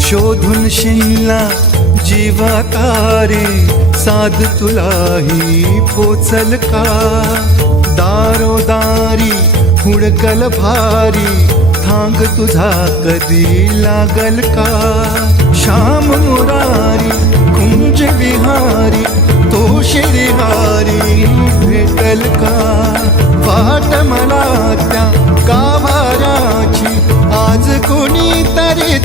शोधून शिनला जीवा तारे, साध तुलाही पोचल का? दारोदारी हुडकल भारी, थांग तुझा कधी लागल का? श्याम मुरारी कुंज विहारी, तो श्रीहारी भेटल का? वाट मला त्या गाभाऱ्याची, आज कोणी तरी